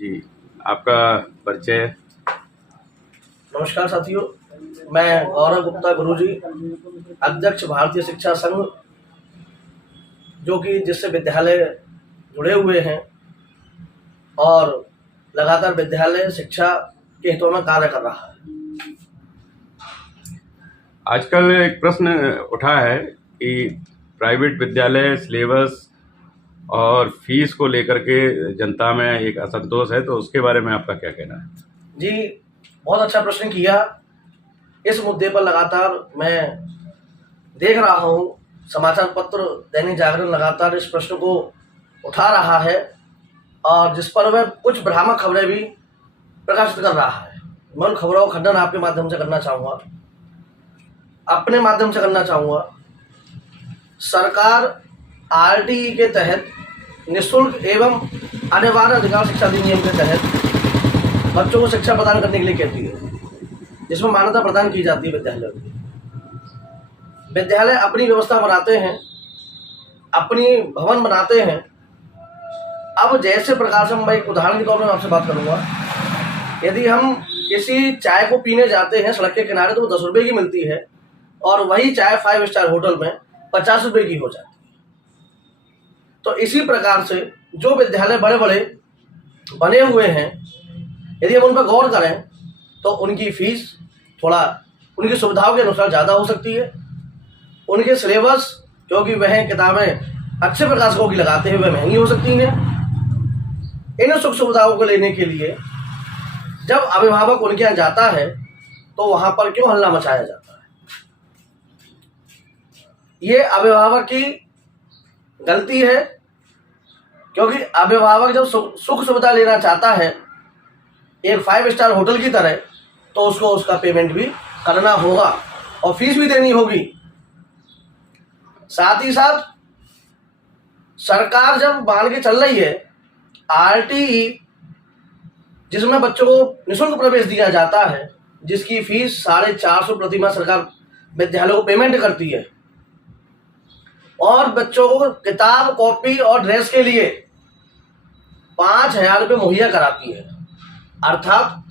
जी, आपका परिचय। नमस्कार साथियों, मैं गौरव गुप्ता गुरुजी, अध्यक्ष भारतीय शिक्षा संघ, जो कि जिससे विद्यालय जुड़े हुए हैं और लगातार विद्यालय शिक्षा के हितों में कार्य कर रहा है। आजकल एक प्रश्न उठा है कि प्राइवेट विद्यालय सिलेबस और फीस को लेकर के जनता में एक असंतोष है, तो उसके बारे में आपका क्या कहना है? जी, बहुत अच्छा प्रश्न किया। इस मुद्दे पर लगातार मैं देख रहा हूँ, समाचार पत्र दैनिक जागरण लगातार इस प्रश्न को उठा रहा है और जिस पर वह कुछ भ्रामक खबरें भी प्रकाशित कर रहा है। मैं उन खबरों का खंडन आपके माध्यम से करना चाहूँगा, अपने माध्यम से करना चाहूँगा। सरकार आरटीई के तहत निःशुल्क एवं अनिवार्य अधिकार शिक्षा अधिनियम के तहत बच्चों को शिक्षा प्रदान करने के लिए कहती है, जिसमें मान्यता प्रदान की जाती है विद्यालयों की। विद्यालय अपनी व्यवस्था बनाते हैं, अपनी भवन बनाते हैं। अब जैसे प्रकार से मैं एक उदाहरण के तौर पर आपसे बात करूंगा, यदि हम किसी चाय को पीने जाते हैं सड़क के किनारे तो वो 10 रुपये की मिलती है और वही चाय 5 स्टार होटल में 50 रुपये की हो जाती है। तो इसी प्रकार से जो विद्यालय बड़े बड़े बने हुए हैं, यदि हम उन पर गौर करें तो उनकी फीस थोड़ा उनकी सुविधाओं के अनुसार ज़्यादा हो सकती है। उनके सिलेबस, क्योंकि वह किताबें अच्छे प्रकाशकों की लगाते हैं, वह महंगी हो सकती हैं। इन सुख सुविधाओं को लेने के लिए जब अभिभावक उनके यहाँ जाता है तो वहाँ पर क्यों हल्ला मचाया जाता है? ये अभिभावक की गलती है, क्योंकि अभिभावक जब सुख सुविधा लेना चाहता है एक 5 स्टार होटल की तरह, तो उसको उसका पेमेंट भी करना होगा और फीस भी देनी होगी। साथ ही साथ सरकार जब मान के चल रही है आरटीई, जिसमें बच्चों को निःशुल्क प्रवेश दिया जाता है, जिसकी फीस 450 प्रति माह सरकार विद्यालयों को पेमेंट करती है और बच्चों को किताब, कॉपी और ड्रेस के लिए 5,000 रुपये मुहैया कराती है। अर्थात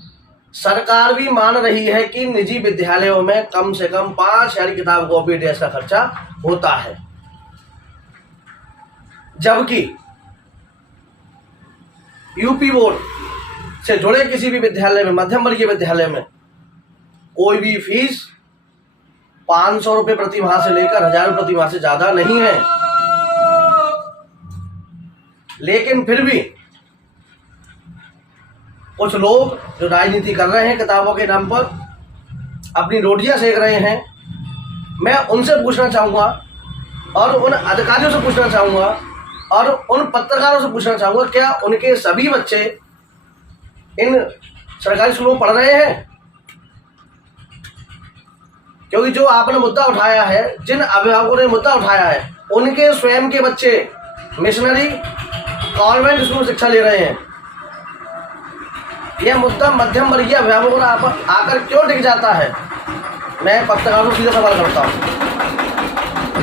सरकार भी मान रही है कि निजी विद्यालयों में कम से कम 5,000 किताब, कॉपी, ड्रेस का खर्चा होता है, जबकि यूपी बोर्ड से जुड़े किसी भी विद्यालय में, मध्यम वर्गीय विद्यालय में, कोई भी फीस 500 रुपये प्रति माह से लेकर 1,000 रुपये प्रति माह से ज्यादा नहीं है। लेकिन फिर भी कुछ लोग जो राजनीति कर रहे हैं किताबों के नाम पर, अपनी रोटियां सेक रहे हैं। मैं उनसे पूछना चाहूँगा और उन अधिकारियों से पूछना चाहूँगा और उन पत्रकारों से पूछना चाहूँगा, क्या उनके सभी बच्चे इन सरकारी स्कूलों में पढ़ रहे हैं? क्योंकि जो आपने मुद्दा उठाया है, जिन अभिभावकों ने मुद्दा उठाया है, उनके स्वयं के बच्चे मिशनरी कॉन्वेंट स्कूल में शिक्षा ले रहे हैं। यह मुद्दा मध्यम वर्गीय अभिभावकों पर आकर क्यों टिक जाता है? मैं पत्रकारों से सीधा सवाल करता हूँ,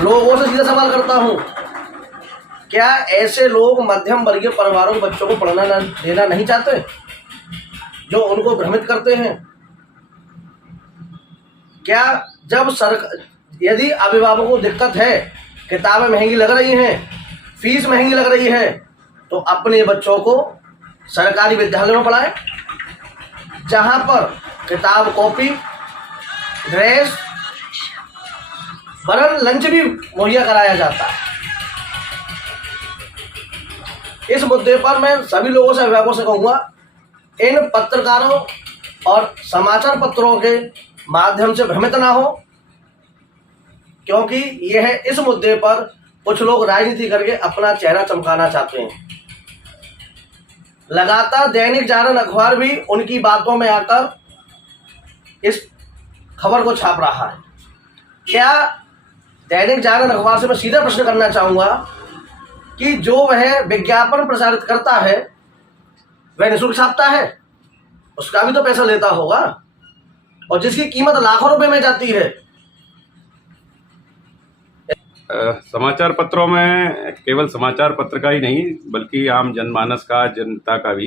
लोगों से सीधा सवाल करता हूँ, क्या ऐसे लोग मध्यम वर्गीय परिवारों के बच्चों को पढ़ना देना नहीं चाहते, जो उनको भ्रमित करते हैं? क्या जब यदि अभिभावकों को दिक्कत है, किताबें महंगी लग रही हैं, फीस महंगी लग रही है, तो अपने बच्चों को सरकारी विद्यालयों में पढ़ाएं, जहां पर किताब, कॉपी, ड्रेस, वरन लंच भी मुहैया कराया जाता है। इस मुद्दे पर मैं सभी लोगों से, अभिभावकों से कहूँगा, इन पत्रकारों और समाचार पत्रों के माध्यम से भ्रमित ना हो, क्योंकि यह इस मुद्दे पर कुछ लोग राजनीति करके अपना चेहरा चमकाना चाहते हैं। लगातार दैनिक जागरण अखबार भी उनकी बातों में आकर इस खबर को छाप रहा है। क्या दैनिक जागरण अखबार से मैं सीधा प्रश्न करना चाहूँगा कि जो वह विज्ञापन प्रसारित करता है वह निःशुल्क छापता है? उसका भी तो पैसा लेता होगा, और जिसकी कीमत लाखों रुपए में जाती है। समाचार पत्रों में केवल समाचार पत्र का ही नहीं, बल्कि आम जनमानस का, जनता का भी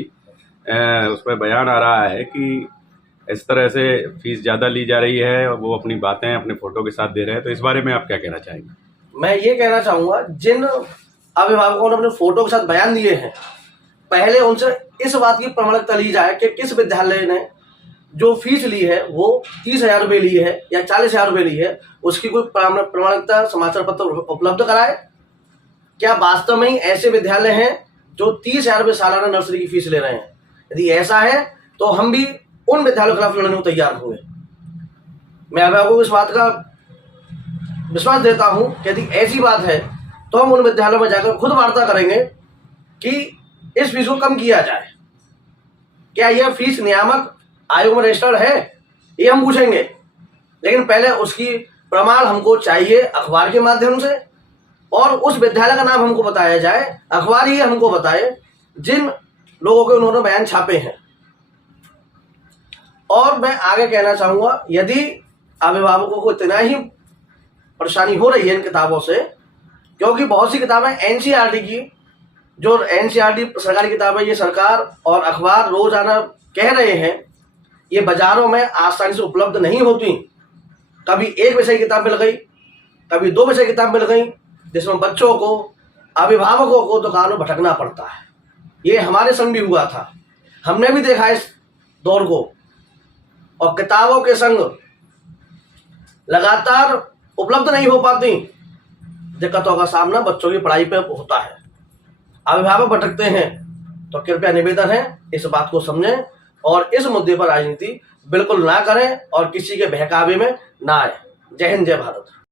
उसमें बयान आ रहा है कि इस तरह से फीस ज़्यादा ली जा रही है और वो अपनी बातें अपने फ़ोटो के साथ दे रहे हैं, तो इस बारे में आप क्या कहना चाहेंगे? मैं ये कहना चाहूँगा, जिन अभिभावकों ने अपने फोटो के साथ बयान दिए हैं, पहले उनसे इस बात की प्रमाणिकता ली जाए कि किस विद्यालय ने जो फीस ली है वो 30,000 रुपये ली है या 40,000 रुपये ली है, उसकी कोई प्रमाणिकता समाचार पत्र उपलब्ध कराए। क्या वास्तव में ही ऐसे विद्यालय हैं जो 30,000 रुपये सालाना नर्सरी की फीस ले रहे हैं? यदि ऐसा है तो हम भी उन विद्यालयों के खिलाफ लड़ने को तैयार होंगे। मैं अभिभावकों को इस बात का विश्वास देता हूं कि यदि ऐसी बात है तो हम उन विद्यालयों में जाकर खुद वार्ता करेंगे कि इस फीस को कम किया जाए। क्या यह फीस नियामक आयोग में रजिस्टर्ड है, ये हम पूछेंगे, लेकिन पहले उसकी प्रमाण हमको चाहिए अखबार के माध्यम से, और उस विद्यालय का नाम हमको बताया जाए, अखबार ही हमको बताए जिन लोगों के उन्होंने बयान छापे हैं। और मैं आगे कहना चाहूँगा, यदि अभिभावकों को इतना ही परेशानी हो रही है इन किताबों से, क्योंकि बहुत सी किताबें एनसीईआरटी की, जो एनसीईआरटी सरकारी किताबें ये सरकार और अखबार रोजाना कह रहे हैं, ये बाजारों में आसानी से उपलब्ध नहीं होती। कभी एक विषय की किताब मिल गई, कभी 2 विषय की किताब मिल गई, जिसमें बच्चों को, अभिभावकों को दुकान में भटकना पड़ता है। ये हमारे संग भी हुआ था, हमने भी देखा इस दौर को। और किताबों के संग लगातार उपलब्ध नहीं हो पाती दिक्कतों का सामना बच्चों की पढ़ाई पे होता है। अभिभावक भटकते हैं, तो कृपया निवेदन है इस बात को समझें और इस मुद्दे पर राजनीति बिल्कुल ना करें और किसी के बहकावे में ना आए। जय हिंद, जय भारत।